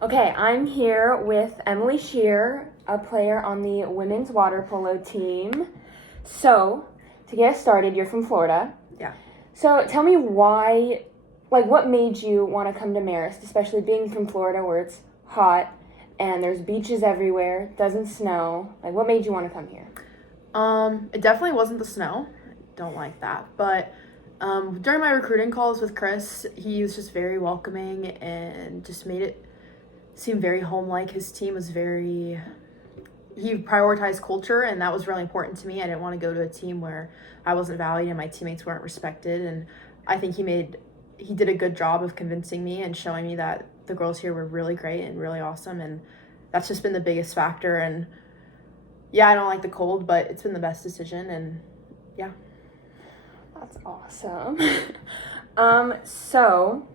Okay, I'm here with Emily Scheerer, a player on the women's water polo team. So, to get us started, you're from Florida. Yeah. So, tell me why, what made you want to come to Marist, especially being from Florida where it's hot and there's beaches everywhere, doesn't snow. What made you want to come here? It definitely wasn't the snow. I don't like that. But during my recruiting calls with Chris, he was just very welcoming and just made it seem very home-like. His team was he prioritized culture, and that was really important to me. I didn't want to go to a team where I wasn't valued and my teammates weren't respected. And I think he did a good job of convincing me and showing me that the girls here were really great and really awesome. And that's just been the biggest factor. And yeah, I don't like the cold, but it's been the best decision. And yeah. That's awesome. So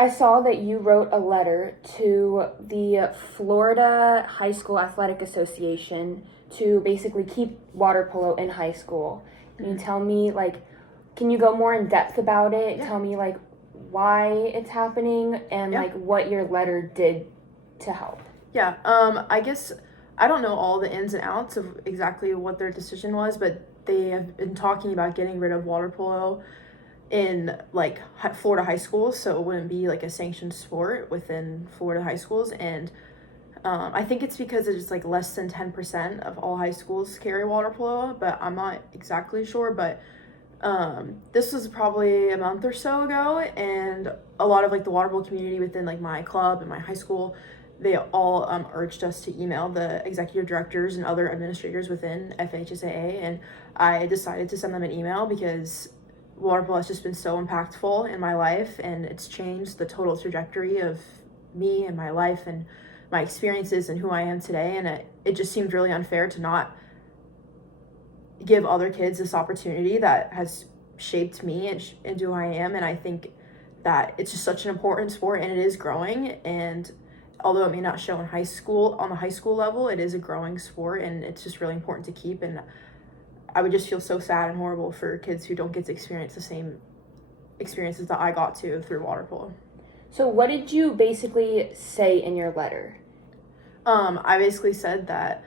I saw that you wrote a letter to the Florida High School Athletic Association to basically keep water polo in high school. Can you tell me, can you go more in depth about it? Yeah. Tell me, why it's happening and, what your letter did to help. Yeah, I guess I don't know all the ins and outs of exactly what their decision was, but they have been talking about getting rid of water polo in Florida high schools, so it wouldn't be a sanctioned sport within Florida high schools. And I think it's because it's less than 10% of all high schools carry water polo, but I'm not exactly sure. But this was probably a month or so ago, and a lot of the water polo community within my club and my high school, they all urged us to email the executive directors and other administrators within FHSAA, and I decided to send them an email because water polo has just been so impactful in my life, and it's changed the total trajectory of me and my life and my experiences and who I am today. And it just seemed really unfair to not give other kids this opportunity that has shaped me and who I am. And I think that it's just such an important sport, and it is growing. And although it may not show on the high school level, it is a growing sport, and it's just really important to keep. And I would just feel so sad and horrible for kids who don't get to experience the same experiences that I got to through water polo. So what did you basically say in your letter? I basically said that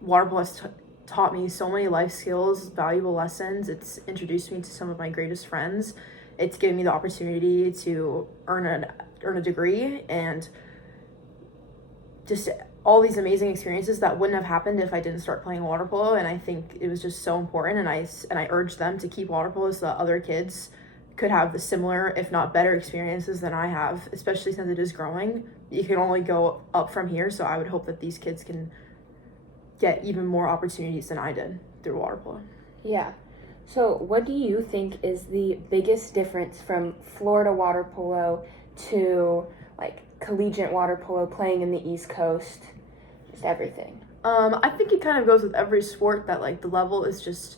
water polo has taught me so many life skills, valuable lessons. It's introduced me to some of my greatest friends. It's given me the opportunity to earn a degree, and just all these amazing experiences that wouldn't have happened if I didn't start playing water polo. And I think it was just so important, and I urged them to keep water polo so that other kids could have the similar, if not better, experiences than I have, especially since it is growing. You can only go up from here, so I would hope that these kids can get even more opportunities than I did through water polo. Yeah. So what do you think is the biggest difference from Florida water polo to collegiate water polo, playing in the East Coast, just everything? I think it kind of goes with every sport that the level is just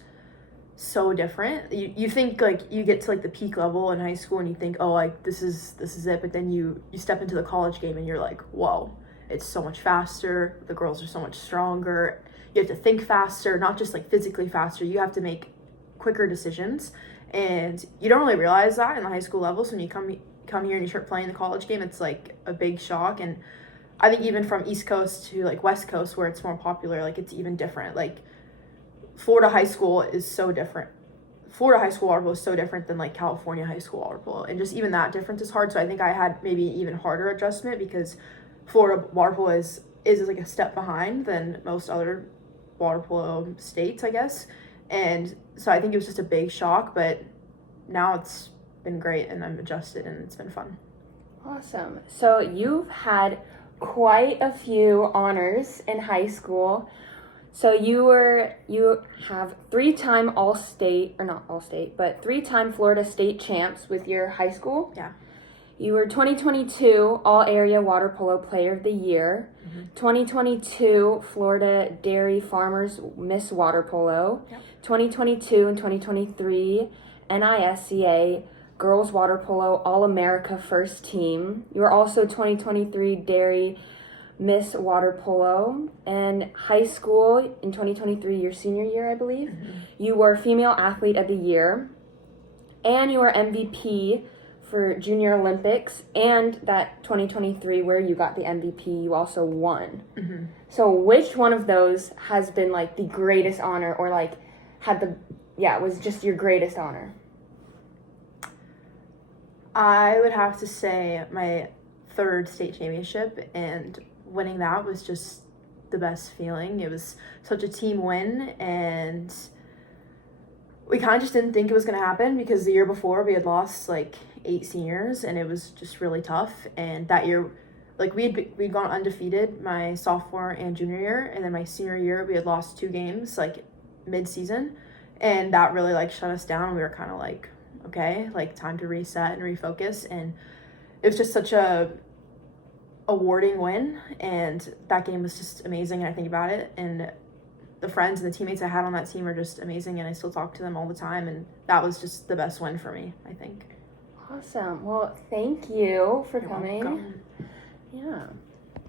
so different. You think you get to the peak level in high school and you think, oh, this is it, but then you step into the college game and you're like, whoa, it's so much faster. The girls are so much stronger. You have to think faster, not just physically faster. You have to make quicker decisions, and you don't really realize that in the high school level. So when you come here and you start playing the college game, it's a big shock. And I think even from East Coast to West Coast, where it's more popular, it's even different. Florida high school is so different. Florida high school water polo is so different than California high school water polo, and just even that difference is hard. So I think I had maybe even harder adjustment because Florida water polo is a step behind than most other water polo states, I guess. And so I think it was just a big shock, but now it's been great, and I'm adjusted, and it's been fun. Awesome. So you've had quite a few honors in high school. So you have 3-time All-State, or not All-State, but 3-time Florida State champs with your high school. Yeah. You were 2022 All-Area Water Polo Player of the Year, 2022 Florida Dairy Farmers Miss Water Polo, 2022 and 2023 NISCA Girls Water Polo All-America First Team. You were also 2023 Dairy Miss Water Polo, and high school in 2023, your senior year, I believe. You were Female Athlete of the Year, and you were MVP for Junior Olympics and that 2023 where you got the MVP, you also won. Mm-hmm. So which one of those has been like the greatest honor, or like was just your greatest honor? I would have to say my third state championship, and winning that was just the best feeling. It was such a team win, and we kind of just didn't think it was going to happen because the year before we had lost like 8 seniors, and it was just really tough. And that year, like we'd gone undefeated my sophomore and junior year, and then my senior year we had lost 2 games like mid-season, and that really like shut us down. We were kind of like, okay, like time to reset and refocus. And it was just such a awarding win, and that game was just amazing. And I think about it, and the friends and the teammates I had on that team are just amazing, and I still talk to them all the time, and that was just the best win for me, I think. Awesome. Well, thank you for You're coming. welcome.